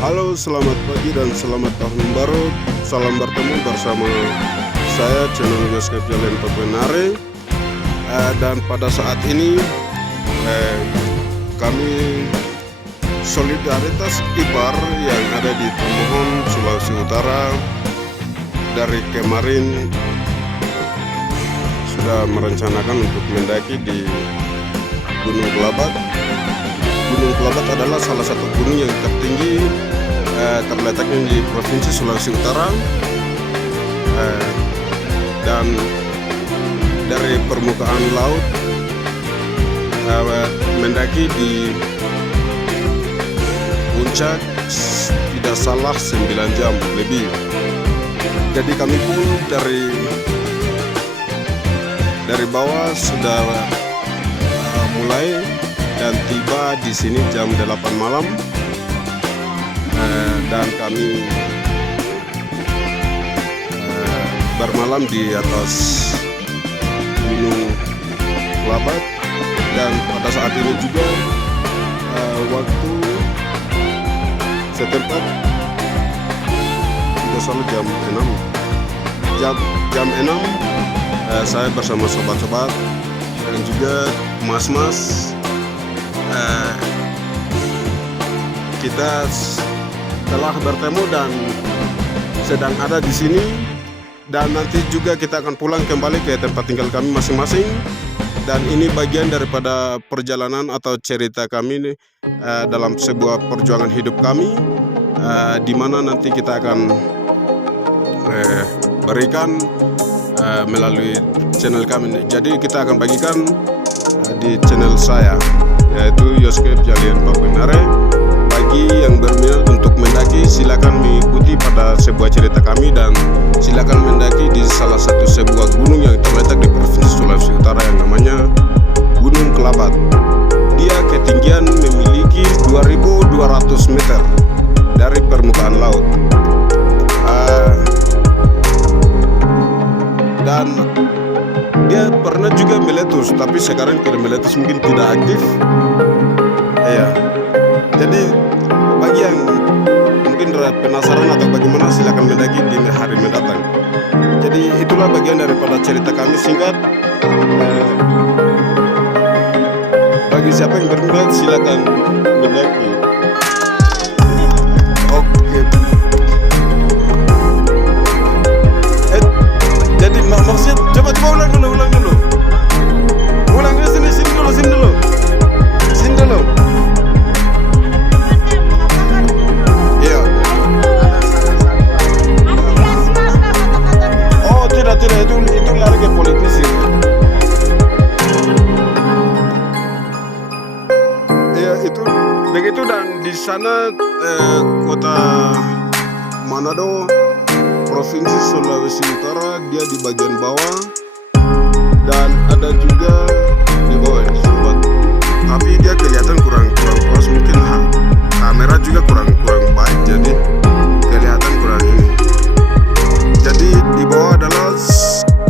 Halo, selamat pagi dan selamat tahun baru. Salam bertemu bersama saya channel Yoskep Jalian Pepenare. Dan pada saat ini kami solidaritas IPAR yang ada di Tomohon, Sulawesi Utara dari kemarin sudah merencanakan untuk mendaki di Gunung Kelabat. Gunung Kelabat adalah salah satu gunung yang tertinggi terletaknya di Provinsi Sulawesi Utara, dan dari permukaan laut mendaki di puncak tidak salah 9 jam lebih. Jadi kami pun dari bawah sudah mulai dan tiba di sini jam 8 malam, dan kami bermalam di atas Gunung Kelabat. Dan pada saat ini juga waktu setempat tidak salah jam 6 saya bersama sobat-sobat dan juga mas-mas kita telah bertemu dan sedang ada di sini, dan nanti juga kita akan pulang kembali ke tempat tinggal kami masing-masing. Dan ini bagian daripada perjalanan atau cerita kami dalam sebuah perjuangan hidup kami, di mana nanti kita akan berikan melalui channel kami. Jadi kita akan bagikan di channel saya, yaitu Yoskep Jalian Pepenare. Bagi yang berminat untuk mendaki, silakan mengikuti pada sebuah cerita kami dan silakan mendaki di salah satu sebuah gunung yang terletak di Provinsi Sulawesi Utara yang namanya Gunung Kelabat. Dia ketinggian memiliki 2.200 meter dari permukaan laut, dan dia pernah juga meletus, tapi sekarang tidak meletus, mungkin tidak aktif. Jadi bagi yang mungkin penasaran atau bagaimana, silakan mendaki di hari mendatang. Jadi itulah bagian daripada cerita kami singkat. Bagi siapa yang berminat, silakan mendaki. Oke. Jadi maksudnya coba ulang dulu. Ulang dulu, sini dulu. Tidak, itu lari ke politisi. Ya itu begitu. Dan di sana kota Manado, Provinsi Sulawesi Utara, dia di bagian bawah, dan ada juga di bawah ini sobat. Tapi dia kelihatan kurang polos, mungkin kamera juga kurang baik, jadi kelihatan kurang ini. Jadi di bawah adalah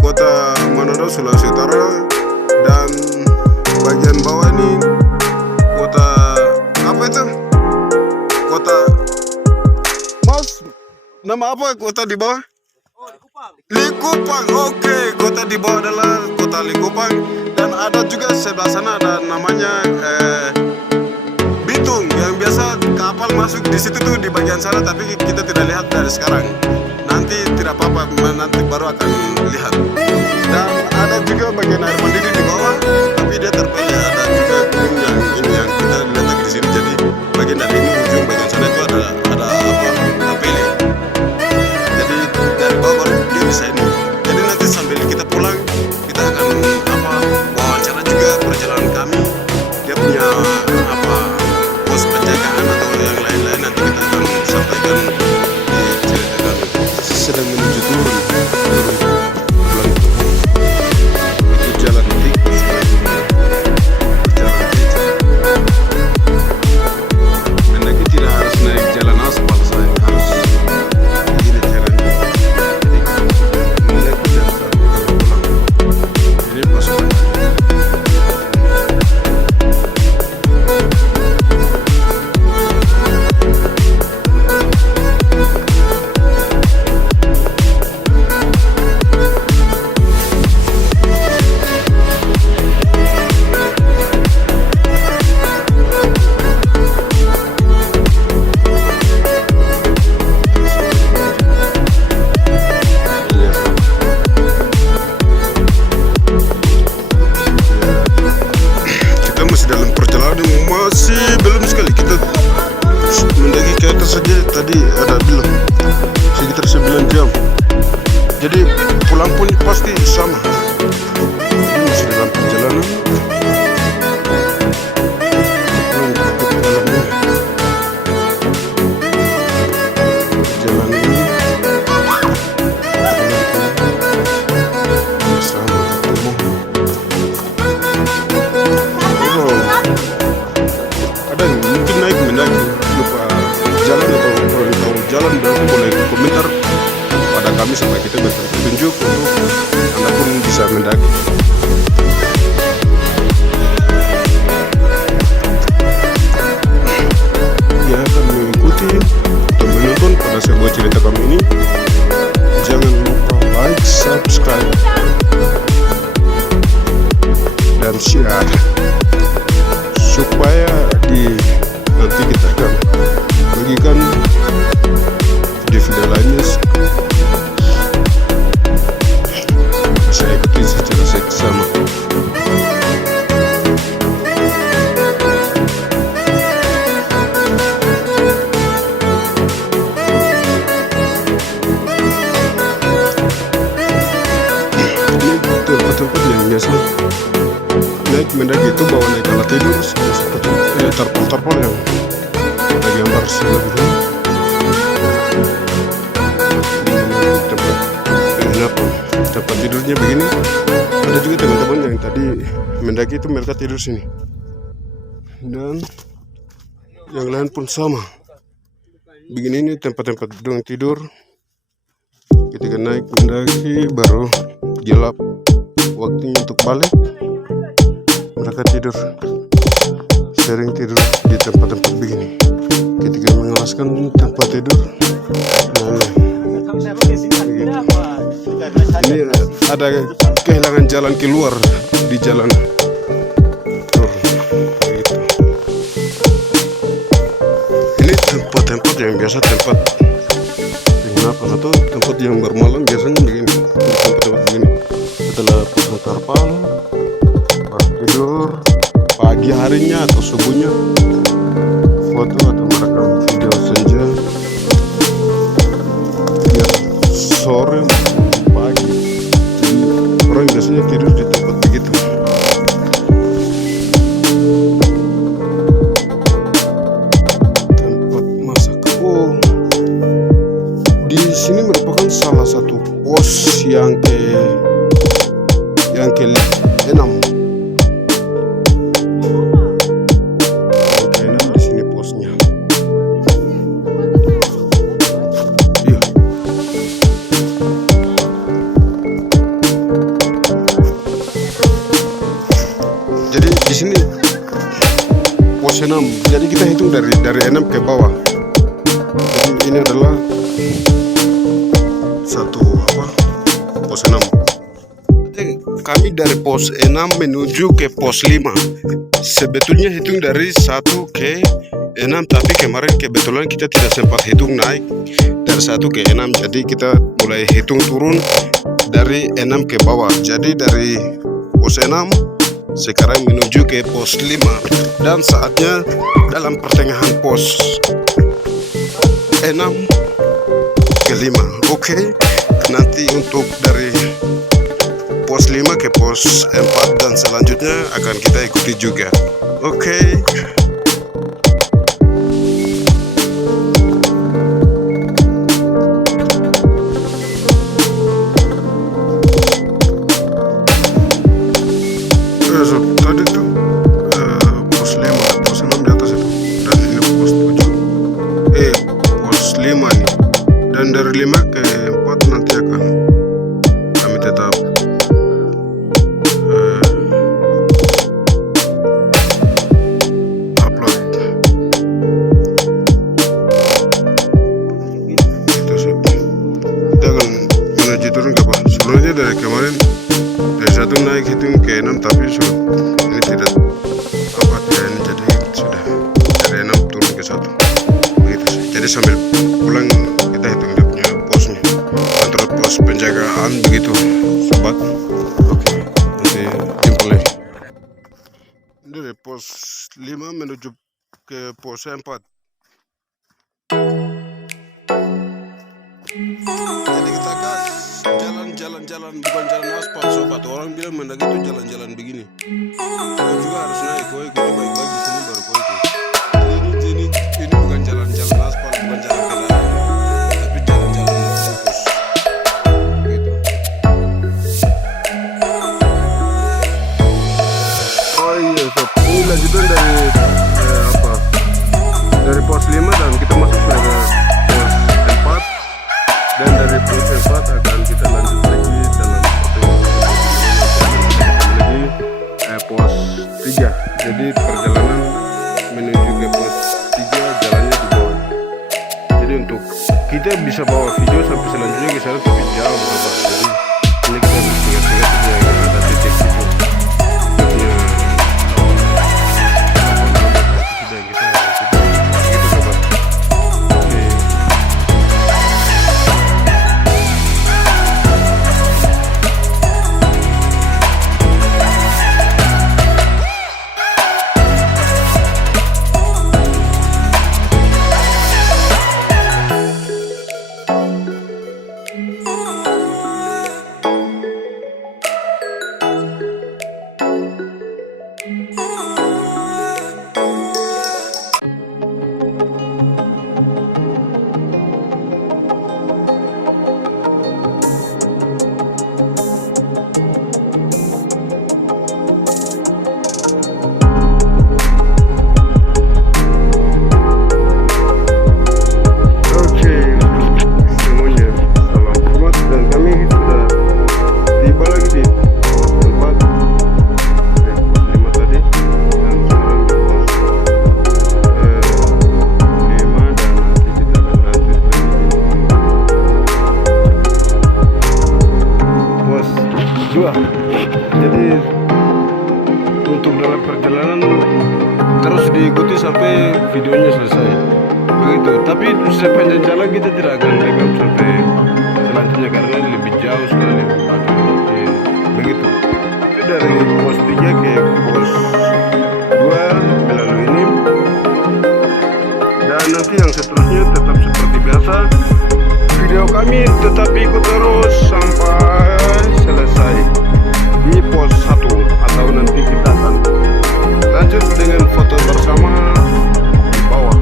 kota Manado, Sulawesi Utara, dan bagian bawah ini kota apa itu? Kota nama apa kota di bawah? Likupang. Oke, kota di bawah adalah kota Likupang, dan ada juga sebelah sana ada namanya Bitung, yang biasa kapal masuk di situ tuh di bagian sana, tapi kita tidak lihat dari sekarang. Nanti tidak apa-apa, nanti baru akan lihat. Dan ada juga bagian air mandiri di bawah, tapi dia terpilih ada juga gunung yang ini yang kita letak di sini. Jadi bagian dari ini ujung bagian sana itu ada apa terpilih. Jadi dari bawah baru dia bisa ini. Jadi nanti sambil kita pulang, kita akan wawancara juga perjalanan kami. Dia punya pos penjagaan atau yang lain-lain, nanti kita akan sampaikan di cerita kami. Sedang menuju turun pulang itu jalan tik masih belum sekali. Kita mendaki ke atas saja tadi ada bilang sekitar 9 jam. Jadi pulang pun pasti sama. Ini masih dalam perjalanan. Jalan dan boleh komentar pada kami supaya kita bisa tunjuk untuk Anda pun bisa mendaki. Ya, akan mengikuti atau menonton pada sebuah cerita kami ini. Jangan lupa like, subscribe, dan share supaya nanti kita akan bagikan di video lainnya. Saya ikuti secara seksama. Ini tempat-tempat yang biasa naik mendaki itu bawa naik alat tidur seperti tarpol-tarpol yang ada gambar sebelah tempat tidurnya begini. Ada juga teman-teman yang tadi mendaki itu mereka tidur sini, dan yang lain pun sama begini. Ini tempat-tempat tidur ketika naik mendaki baru gelap, waktunya untuk balik. Mereka tidur, sering tidur di tempat-tempat begini ketika mengalaskan tempat tidur. Ini ada kehilangan jalan keluar di jalan gitu. Ini tempat-tempat yang biasa, tempat penginapan atau tempat yang bermalam biasanya begini. Tempat-tempat begini setelah pasang tarpal, tidur pagi harinya atau subuhnya, foto atau merekam video senja. Sore pagi, orang biasanya tidur di tempat begitu. Tempat masak. Di sini merupakan salah satu pos yang ke-6. Di sini posnya. Di sini pos 6. Jadi kita hitung dari 6 ke bawah. Jadi ini adalah pos 6. Kami dari pos 6 menuju ke pos 5. Sebetulnya hitung dari 1 ke 6, tapi kemarin kebetulan kita tidak sempat hitung naik dari 1 ke 6. Jadi kita mulai hitung turun dari 6 ke bawah. Jadi dari pos 6 sekarang menuju ke pos 5, dan saatnya dalam pertengahan pos 6 ke 5. Oke, nanti untuk dari pos 5 ke pos 4 dan selanjutnya akan kita ikuti juga. Oke. Tadi tuh pos 5, pos 6 di atas itu, dan ini pos 7, pos 5 nih, dan dari 5 ke 4 nanti akan kami tetap upload. Itu sih, kita akan menuju turun ke bawah. Sebenarnya dari kemarin dari 1 naik hitung ke 6, tapi ini tidak dari pos 5 menuju ke pos 4. Jadi kita gas jalan-jalan bukan jalan aspal sobat. Orang bilang mendaki itu jalan-jalan begini. Kau juga harus naik. Kau ikuti baik-baik di sini baru kau ikut. Ini bukan jalan-jalan aspal, bukan jalan kendaraan, tapi jalan-jalan fokus. Gitu. Oh iya sob, ini lanjutan dari dari pos 5 dan kita masuk ke pos 4. Dan dari pos 4 akan kita lanjut lagi dalam lagi pos 3. Jadi perjalanan menuju ke pos 3 jalannya di bawah. Jadi untuk kita bisa bawa video sampai selanjutnya ke sana tapi jauh sobat. Jadi ini kita harus ingat-ingat saja yang ada titik itu. Jadi untuk dalam perjalanan terus diikuti sampai videonya selesai begitu. Tapi sepanjang jalan kita tidak akan rekam sampai selanjutnya karena lebih jauh sekali begitu. Tapi dari pos 3 ke pos 2 melalui ini, dan nanti yang seterusnya tetap seperti biasa video kami tetap ikut terus sampai selesai di pos 1, atau nanti kita akan lanjut dengan foto bersama di bawah.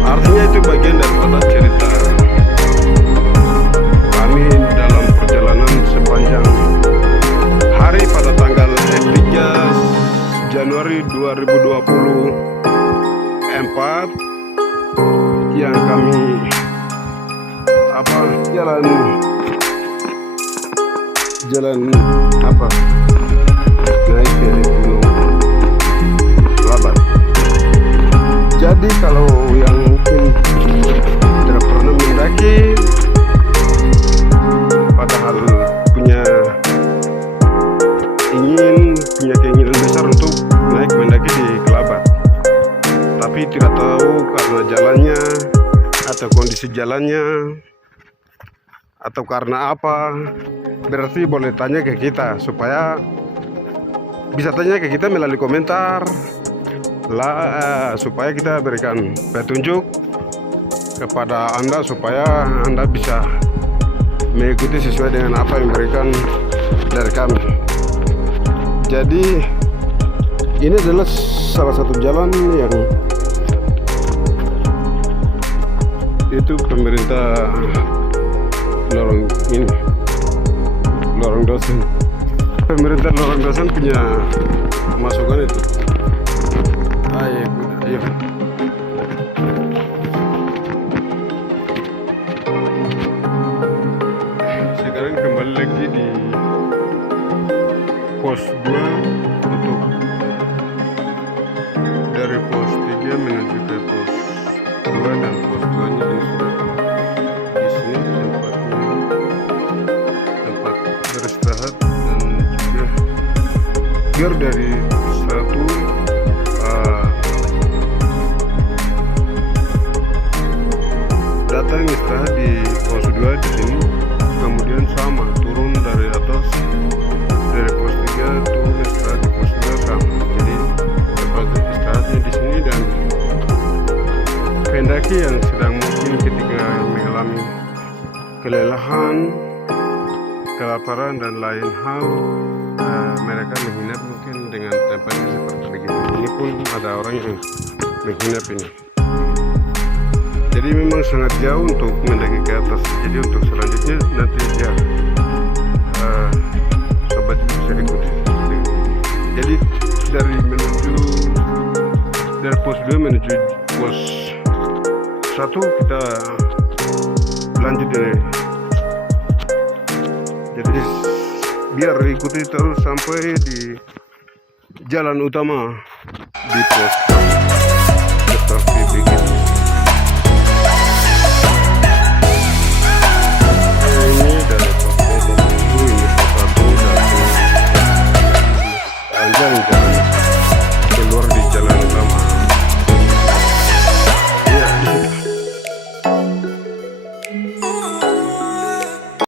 Artinya itu bagian daripada cerita kami dalam perjalanan sepanjang hari pada tanggal 3 Januari 2024 yang kami jalan naik dari Gunung Labat. Jadi kalau yang mungkin tidak pernah mendaki padahal punya keinginan besar untuk naik mendaki di Kelabat, tapi tidak tahu karena jalannya atau kondisi jalannya atau karena apa, berarti boleh tanya ke kita, supaya bisa tanya ke kita melalui komentar lah, supaya kita berikan petunjuk kepada Anda supaya Anda bisa mengikuti sesuai dengan apa yang diberikan dari kami. Jadi ini adalah salah satu jalan yang itu pemerintah lorong dosen. Pemerintah lorong dosen punya masukan itu. Ayo. Sekarang kembali lagi di pos 2 untuk dari pos 3 menuju ke pos 2, dan pos 2 nya ini sudah di sini tempat beristirahat, dan juga biar dari satu datang istirahat di pos 2 di sini, kemudian sama turun dari atas dari pos 3 turun istirahat di pos 2 sama. laki-laki yang sedang mungkin ketika mengalami kelelahan, kelaparan dan lain hal, mereka menginap mungkin dengan tempatnya seperti begini. Ini pun ada orang yang menginap ini. Jadi memang sangat jauh untuk mendaki ke atas. Jadi untuk selanjutnya nanti ya sobat bisa ikuti. Jadi dari pos 2 menuju pos 1 kita lanjut dari. Jadi biar ikuti terus sampai di jalan utama di pos seperti begini. Ini dari pos 1, ini pos 1 dan panjang jalan keluar di